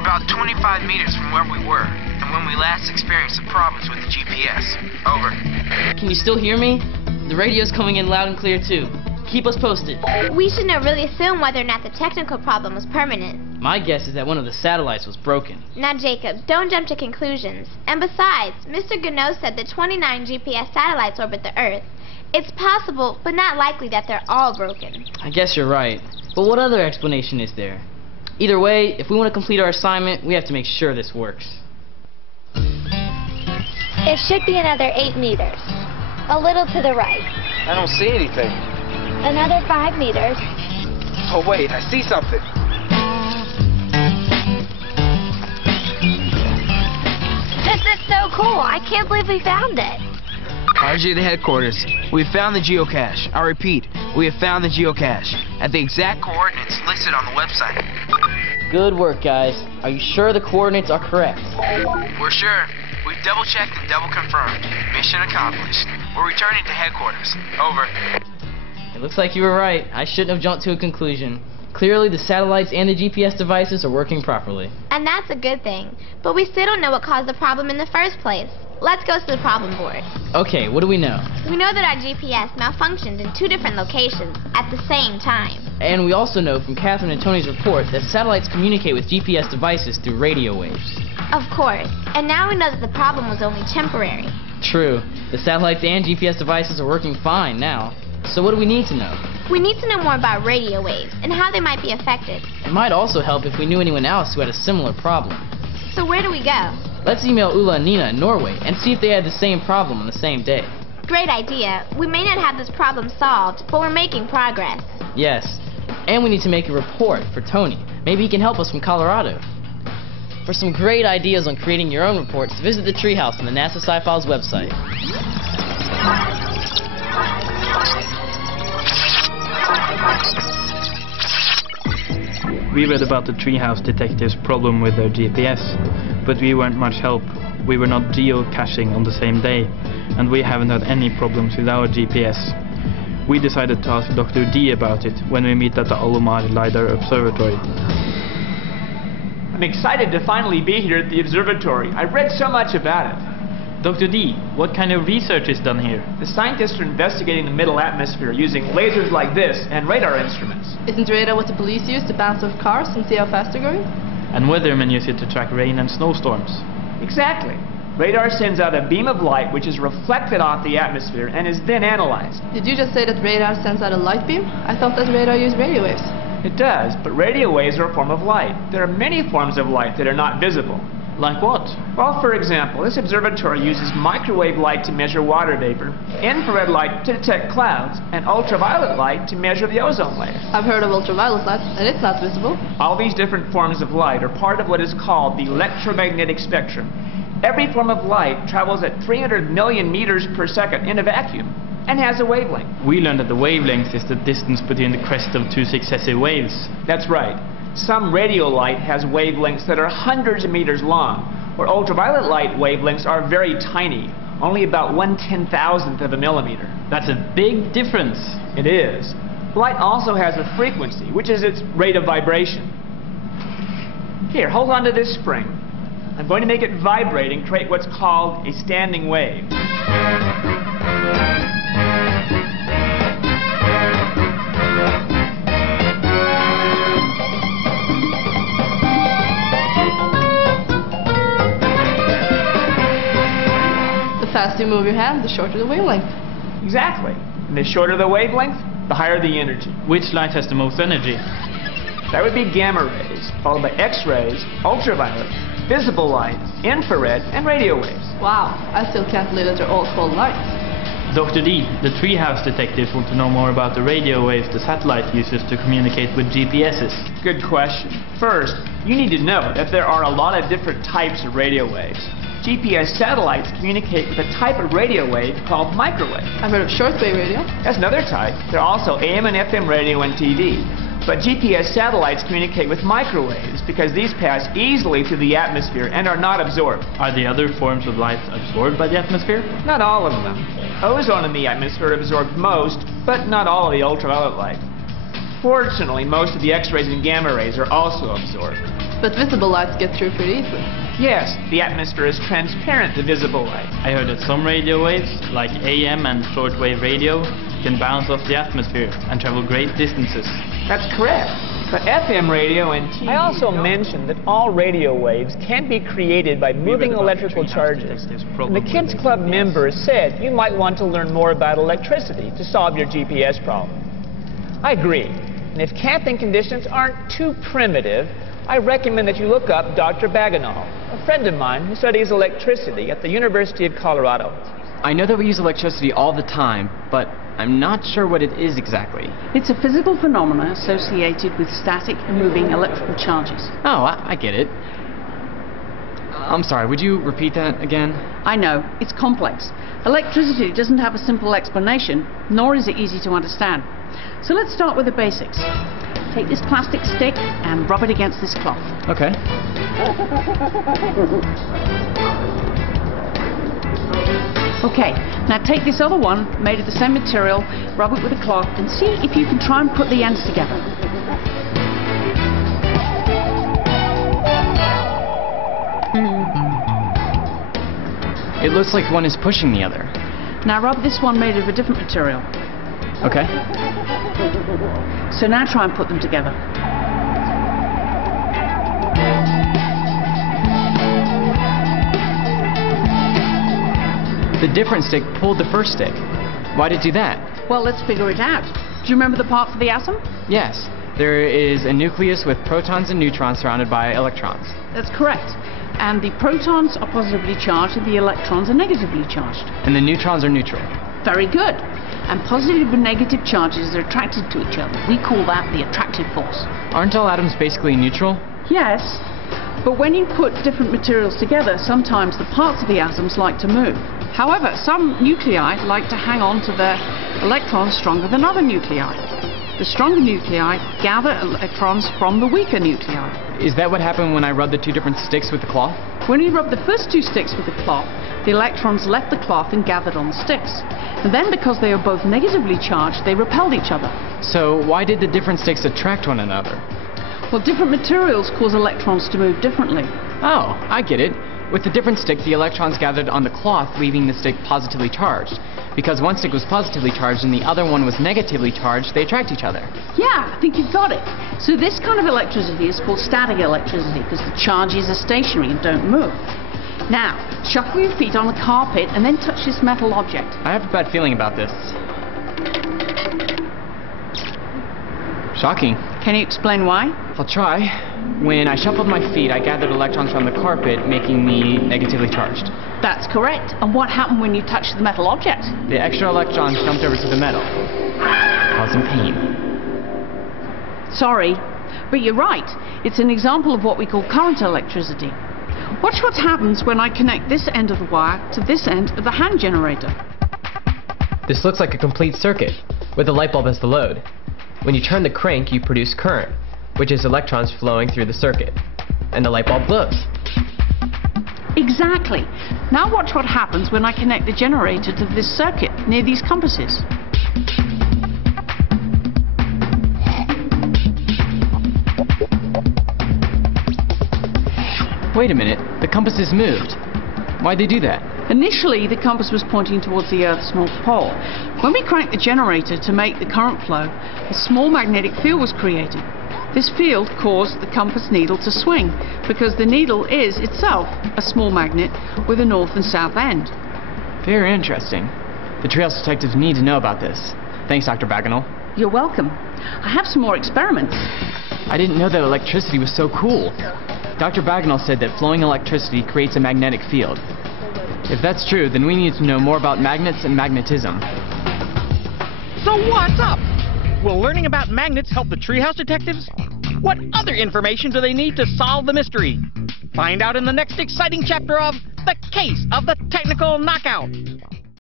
We're about 25 meters from where we were, and when we last experienced some problems with the GPS. Over. Can you still hear me? The radio's coming in loud and clear too. Keep us posted. We shouldn't really assume whether or not the technical problem was permanent. My guess is that one of the satellites was broken. Now, Jacob, don't jump to conclusions. And besides, Mr. Gano said that 29 GPS satellites orbit the Earth. It's possible, but not likely that they're all broken. I guess you're right. But what other explanation is there? Either way, if we want to complete our assignment, we have to make sure this works. It should be another 8 meters. A little to the right. I don't see anything. Another 5 meters. Oh, wait, I see something. This is so cool. I can't believe we found it. RJ to headquarters. We have found the geocache. I repeat, we have found the geocache at the exact coordinates listed on the website. Good work, guys. Are you sure the coordinates are correct? We're sure. We've double-checked and double-confirmed. Mission accomplished. We're returning to headquarters. Over. It looks like you were right. I shouldn't have jumped to a conclusion. Clearly, the satellites and the GPS devices are working properly. And that's a good thing. But we still don't know what caused the problem in the first place. Let's go to the problem board. Okay, what do we know? We know that our GPS malfunctioned in 2 different locations at the same time. And we also know from Catherine and Tony's report that satellites communicate with GPS devices through radio waves. Of course. And now we know that the problem was only temporary. True. The satellites and GPS devices are working fine now. So what do we need to know? We need to know more about radio waves and how they might be affected. It might also help if we knew anyone else who had a similar problem. So where do we go? Let's email Ulla and Nina in Norway and see if they had the same problem on the same day. Great idea. We may not have this problem solved, but we're making progress. Yes. And we need to make a report for Tony. Maybe he can help us from Colorado. For some great ideas on creating your own reports, visit the Treehouse on the NASA Sci-Files website. We read about the Treehouse detectives' problem with their GPS, but we weren't much help. We were not geocaching on the same day, and we haven't had any problems with our GPS. We decided to ask Dr. D about it when we meet at the Alomar LiDAR Observatory. I'm excited to finally be here at the observatory. I've read so much about it. Dr. D, what kind of research is done here? The scientists are investigating the middle atmosphere using lasers like this and radar instruments. Isn't radar what the police use to bounce off cars and see how fast they're going? And weathermen use it to track rain and snowstorms. Exactly. Radar sends out a beam of light which is reflected off the atmosphere and is then analyzed. Did you just say that radar sends out a light beam? I thought that radar used radio waves. It does, but radio waves are a form of light. There are many forms of light that are not visible. Like what? Well, for example, this observatory uses microwave light to measure water vapor, infrared light to detect clouds, and ultraviolet light to measure the ozone layer. I've heard of ultraviolet light, and it's not visible. All these different forms of light are part of what is called the electromagnetic spectrum. Every form of light travels at 300 million meters per second in a vacuum and has a wavelength. We learned that the wavelength is the distance between the crest of 2 successive waves. That's right. Some radio light has wavelengths that are hundreds of meters long, where ultraviolet light wavelengths are very tiny, only about 1/10,000th of a millimeter. That's a big difference. It is. Light also has a frequency, which is its rate of vibration. Here, hold on to this spring. I'm going to make it vibrate and create what's called a standing wave. The faster you move your hand, the shorter the wavelength. Exactly. And the shorter the wavelength, the higher the energy. Which light has the most energy? That would be gamma rays, followed by X-rays, ultraviolet, visible light, infrared, and radio waves. Wow, I still can't believe that they're all called lights. Dr. D, the Treehouse detectives want to know more about the radio waves the satellite uses to communicate with GPSs. Good question. First, you need to know that there are a lot of different types of radio waves. GPS satellites communicate with a type of radio wave called microwave. I've heard of shortwave radio. That's another type. There are also AM and FM radio and TV. But GPS satellites communicate with microwaves because these pass easily through the atmosphere and are not absorbed. Are the other forms of light absorbed by the atmosphere? Not all of them. Ozone in the atmosphere absorbs most, but not all of the ultraviolet light. Fortunately, most of the X-rays and gamma rays are also absorbed. But visible lights get through pretty easily. Yes, the atmosphere is transparent to visible light. I heard that some radio waves, like AM and shortwave radio, can bounce off the atmosphere and travel great distances. That's correct. But FM radio and TV... I also mentioned that all radio waves can be created by moving electrical charges. And the Kids Club members said you might want to learn more about electricity to solve your GPS problem. I agree. And if camping conditions aren't too primitive, I recommend that you look up Dr. Baganal, a friend of mine who studies electricity at the University of Colorado. I know that we use electricity all the time, but I'm not sure what it is exactly. It's a physical phenomenon associated with static and moving electrical charges. Oh, I get it. I'm sorry, would you repeat that again? I know, it's complex. Electricity doesn't have a simple explanation, nor is it easy to understand. So let's start with the basics. Take this plastic stick and rub it against this cloth. Okay. Okay, now take this other one, made of the same material, rub it with a cloth, and see if you can try and put the ends together. It looks like one is pushing the other. Now rub this one made of a different material. Okay. So now try and put them together. The different stick pulled the first stick. Why'd it do that? Well, let's figure it out. Do you remember the parts of the atom? Yes. There is a nucleus with protons and neutrons surrounded by electrons. That's correct. And the protons are positively charged and the electrons are negatively charged. And the neutrons are neutral. Very good. And positive and negative charges are attracted to each other. We call that the attractive force. Aren't all atoms basically neutral? Yes. But when you put different materials together, sometimes the parts of the atoms like to move. However, some nuclei like to hang on to their electrons stronger than other nuclei. The stronger nuclei gather electrons from the weaker nuclei. Is that what happened when I rubbed the two different sticks with the cloth? When you rubbed the first two sticks with the cloth, the electrons left the cloth and gathered on the sticks. And then because they are both negatively charged, they repelled each other. So why did the different sticks attract one another? Well, different materials cause electrons to move differently. Oh, I get it. With the different stick, the electrons gathered on the cloth, leaving the stick positively charged. Because one stick was positively charged and the other one was negatively charged, they attract each other. Yeah, I think you've got it. So this kind of electricity is called static electricity because the charges are stationary and don't move. Now, shuffle your feet on the carpet and then touch this metal object. I have a bad feeling about this. Shocking. Can you explain why? I'll try. When I shuffled my feet, I gathered electrons from the carpet, making me negatively charged. That's correct. And what happened when you touched the metal object? The extra electrons jumped over to the metal, causing pain. Sorry, but you're right. It's an example of what we call current electricity. Watch what happens when I connect this end of the wire to this end of the hand generator. This looks like a complete circuit, with the light bulb as the load. When you turn the crank, you produce current, which is electrons flowing through the circuit, and the light bulb glows. Exactly. Now watch what happens when I connect the generator to this circuit near these compasses. Wait a minute, the compasses moved. Why'd they do that? Initially, the compass was pointing towards the Earth's North Pole. When we cranked the generator to make the current flow, a small magnetic field was created. This field caused the compass needle to swing, because the needle is itself a small magnet with a north and south end. Very interesting. The Treehouse detectives need to know about this. Thanks, Dr. Baganal. You're welcome. I have some more experiments. I didn't know that electricity was so cool. Dr. Baganal said that flowing electricity creates a magnetic field. If that's true, then we need to know more about magnets and magnetism. So what's up? Will learning about magnets help the Treehouse detectives? What other information do they need to solve the mystery? Find out in the next exciting chapter of The Case of the Technical Knockout.